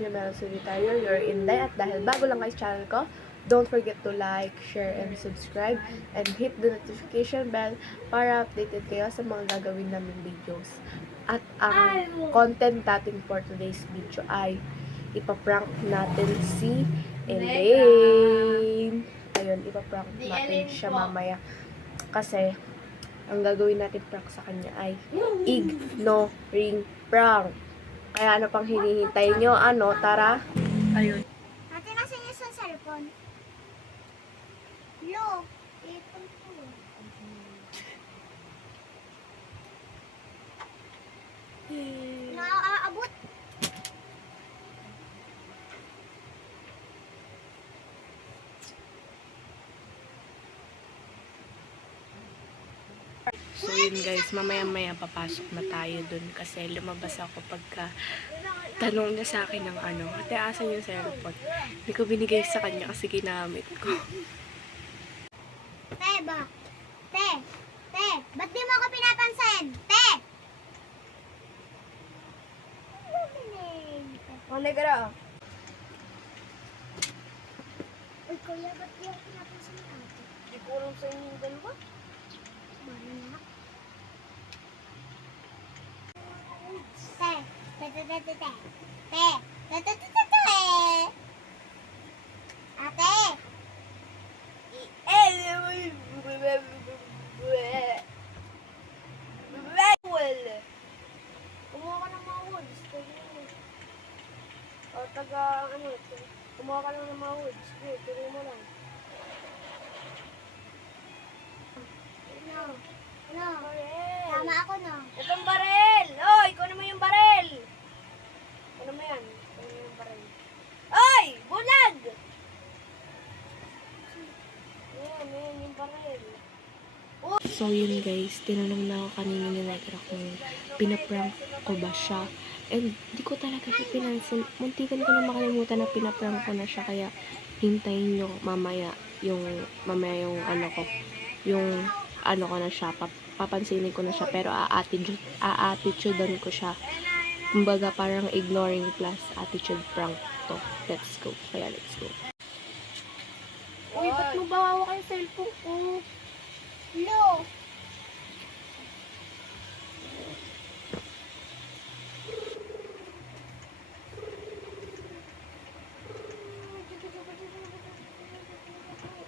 nyo meron solitario, you're Inday. At dahil bago lang kayo sa channel ko, don't forget to like, share, and subscribe. And hit the notification bell para updated kayo sa mga gagawin namin videos. At ang content natin for today's video ay ipaprank natin si Elaine. Ayun, ipaprank natin siya mamaya. Kasi, ang gagawin natin prank sa kanya ay ignoring prank. Kaya ano pang hinihintay nyo? Ano? Tara. Ayun. Ate, nasa niya sa cellphone? Lo, ipon ko. Naaabot. So yun guys, mamaya-maya papasok na tayo dun kasi lumabas ako pagka tanong niya sa akin ng ano, ate, asan yung cellphone? Hindi ko binigay sa kanya kasi ginamit ko. Te, ba? Te, ba't di mo ako pinapansin? Te! Ano ka Uy, kuya, ba't di ako pinapansin ni ate? Hindi ko alam sa inyo yung dalawa. Bari na. Te. Ate! Kumuha ka ng mga woods. O, kumuha ka lang ng mga woods. Sige, tuloy mo lang. Ano? Barel! Tama ako, no? Itong barel! Oh, ikaw naman yung barel! Ano mo yan? Ikaw naman yung barel. Oy! Bulag! Yan yung barel. So yun guys, tinanong na ako kanina ni Negra kung pinaprank ko ba siya. And di ko talaga siya pinansin. Muntikan ko na makalimutan na pinaprank ko na siya. Kaya hintayin nyo mamaya yung ano ko. Yung ano ko na siya. Papansinin ko na siya. Pero a-attitudean ko siya. Kumbaga parang ignoring plus attitude prank to. Let's go. Kaya let's go. Uy, ba't mo ba hawak yung cellphone ko? Lo!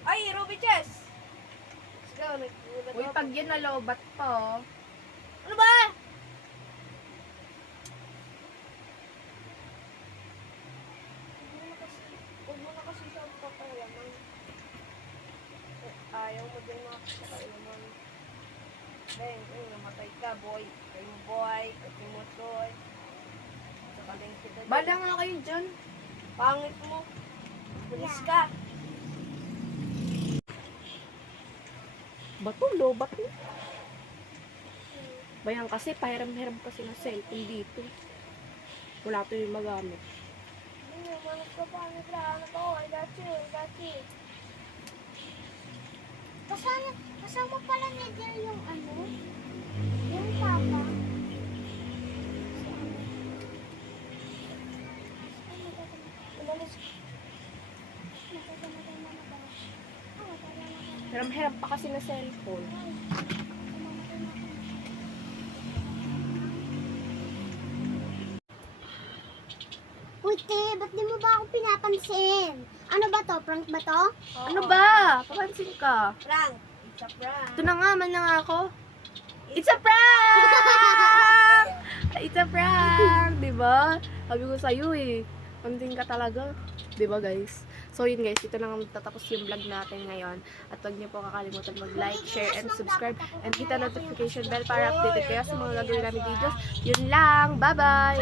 Ay, Ruby Chess! Let's go. Uy, pag yun nalobat pa, oh. Ano ba? Huwag mo na kasi siya papalaman. Ayaw mo din mga kapakailaman. Ben, namatay ka, boy. Kayo mo, boy. Kayo mo, toy. Saka din kita. Bala nga kayo dyan. Pangit mo. Pulis ka. Bato, lobat mo. Bayan kasi, pahiram-hiram kasi ng cellphone dito. Wala to yung magamit. Manap ka pa, naglaan ako. I got you. Kasama pala niya dyan yung ano? Yung papa. Hiram-hiram pa kasi na cellphone. Uy, te, ba't di mo ba ako pinapansin? Ano ba to? Prank ba to? Oo. Ano ba? Papansin ka. Prank. It's a prank. Ito na nga, man na nga ako. It's a prank! It's a prank! Diba? Sabi ko sa'yo eh. Pansin ka talaga. Diba guys? So yun guys, ito na nga magtatapos yung vlog natin ngayon. At huwag niyo po kakalimutan mag-like, share, and subscribe. And hit the notification bell para updated kayo sa mga gagawin namin videos. Yun lang! Bye-bye!